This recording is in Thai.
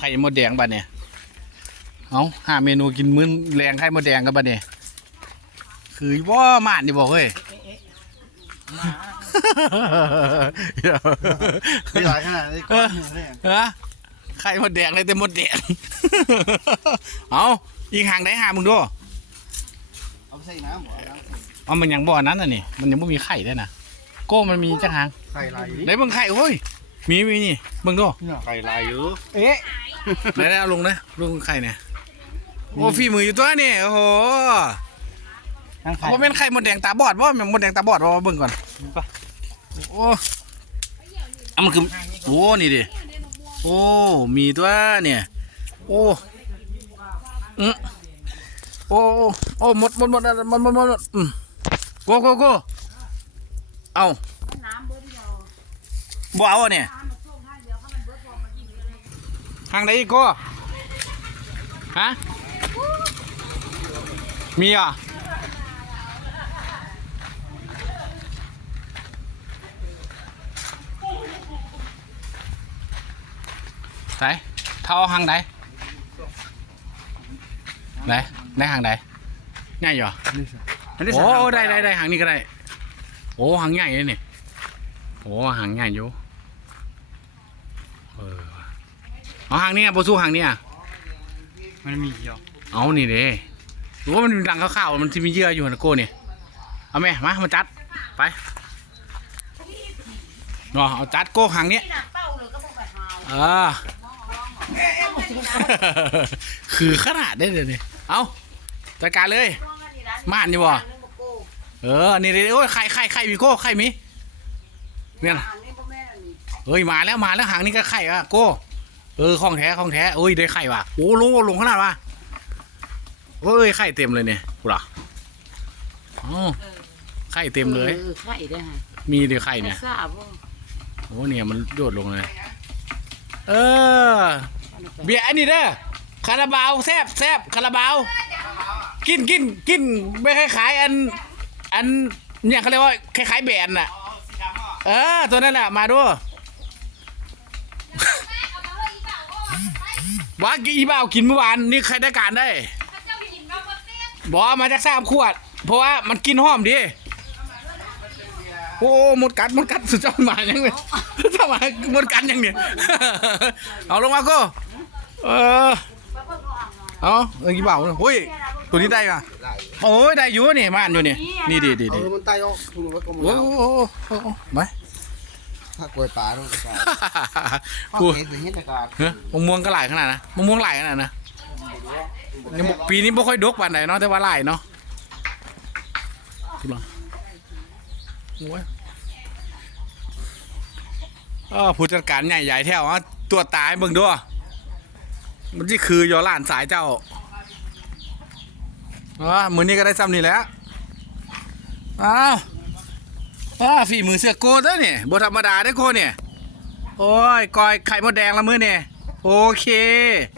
ไข่มดแดงบัดเนี่ย เอาหาเมนูกินมื้อแรงไข่มดแดงกันบัดเนี่ย คือว่ามาดนี่บอกเฮ้ยไม่หลายขนาดนี้ก้อนหนึ่งเลยฮะไข่มดแดงเลยแต่มดแดง เอาอีกห่างได้หามึงดูเอาไปใส่น้ำบ่เอาน้ำเอามันยังบ่อนั้นน่ะนี่ มันยังไม่มีไข่ได้นะ โก้มันมีจังหาง ไข่ลายไหนเบิ่งไข่โอ้ย มีมีนี่เบิ่งดูไข่ลายอยู่เอ๊ะไหนได้เอาลงนะลงไข่เนี่ยโอ้ฝีมืออยู่ตัวนี่โอ้โหทั้งไข่ว่าเป็นไข่มดแดงตาบอดว่ามันมดแดงตาบอดว่าเบิ่งก่อนโอ้อะมันคือโอ้นี่ดิโอ้มีตัวเนี่ยโอ้อืมโอ้โอ้โอ้หมดหมดหมดหมดหมดหมดหมดอืมโกโกโกเอา น้ำเบิ้ลเดียว บ่เอาอะเนี่ยน้ำมาช่วงท่าเดียวเขามันเบิ้ลพอมากินเลยทางไหนอีกก็ฮะ มีอะไหนเท่าหางไหนไหนได้หางไหนง่ายอยู่อะโอ้ได้ได้ได้หางนี้ก็ได้ โอ้หางใหญ่เลยนี่โอ้หางใหญ่อยู่เออ เอาหางนี้อะโบสู้หางนี้อะมันมีเดียวเอานี่เด้หรือว่ามันมีรังข้าวๆมันที่มีเยื่ออยู่นะโก้นี่เอาไหมมามาจัดไปเนาะเอาจัดโก้หางเนี้ยที่หนักเป้าเลยก็บอกแบบเฮาเออคือขนาดได้เลยนี่เอาจัดการเลยม่านอยู่บ่เออนี่เด้โอ้ยไข่ไข่ไข่มีโก้ไข่มีเนี่ยนะอันนี้พ่อแม่นี่เฮ้ยมาแล้วมาแล้วหางนี่ก็ไข่อะโก้ เออของแท้ของแท้เอ้ยได้ไข่ว่ะโอ้ลงลงขนาดว่ะเอ้ยไข่เต็มเลยเนี่ยกูเหรออ๋อไข่เต็มเลยออไข่ได้ฮะมีเดี๋ยวไข่เนี่ยทราบว่าโอ้เนี่ยมันโดดลงเลย เออ เบียร์อันนี้เด้อคาราบาวแซบแซบคาราบาว กินกินกินไม่คล้ายๆอัน อันเนี่ยเขาเรียกว่าคล้ายๆแบรนด์น่ะ เออ ตัวนั้นแหละมาดูว่าอีบ่าวกินเมื่อวานนี่ใครได้การได้บอกว่ามาจากสามขวด เพราะว่ามันกินหอมดีโอ้หมดกัดหมดกัดสุดยอดมายังเลยจะมาหมดกัดยังเนี่ยเอาลงมาก็เออเอาเออกี่บ่าวเนี่ยโอ้ยตัวนี้ได้ป่ะโอ้ยได้อยู่นี่มาอันอยู่นี่นี่ดีดีเอาดีมันไตออกคุณว่าก็มันโอ้โหโอ้โหโอ้โหไป ถ้ากล้วยปลาต้องปลากูเห็นเห็นแต่การเฮ้ยมะม่วงก็หลายขนาดนะมะม่วงหลายขนาดนะยังบ่ปีนี้ไม่ค่อยดกปานไหนเนาะแต่ว่าหลายเนาะคุณลองโอ้ยเออผู้จัดการใหญ่ใหญ่แถวอะตัวตายเบิ่งด้วยมันที่คือยอหลานสายเจ้าอ่ามือนี้ก็ได้ซ้ำนี่แหล้วอ้าว อ้าฝีมือเสือโกดแล้วเนี่ยบธรรมดาได้อโกเนี่ย โอ้ยกอยไข่มดแดงละมือเนี่ย โอเค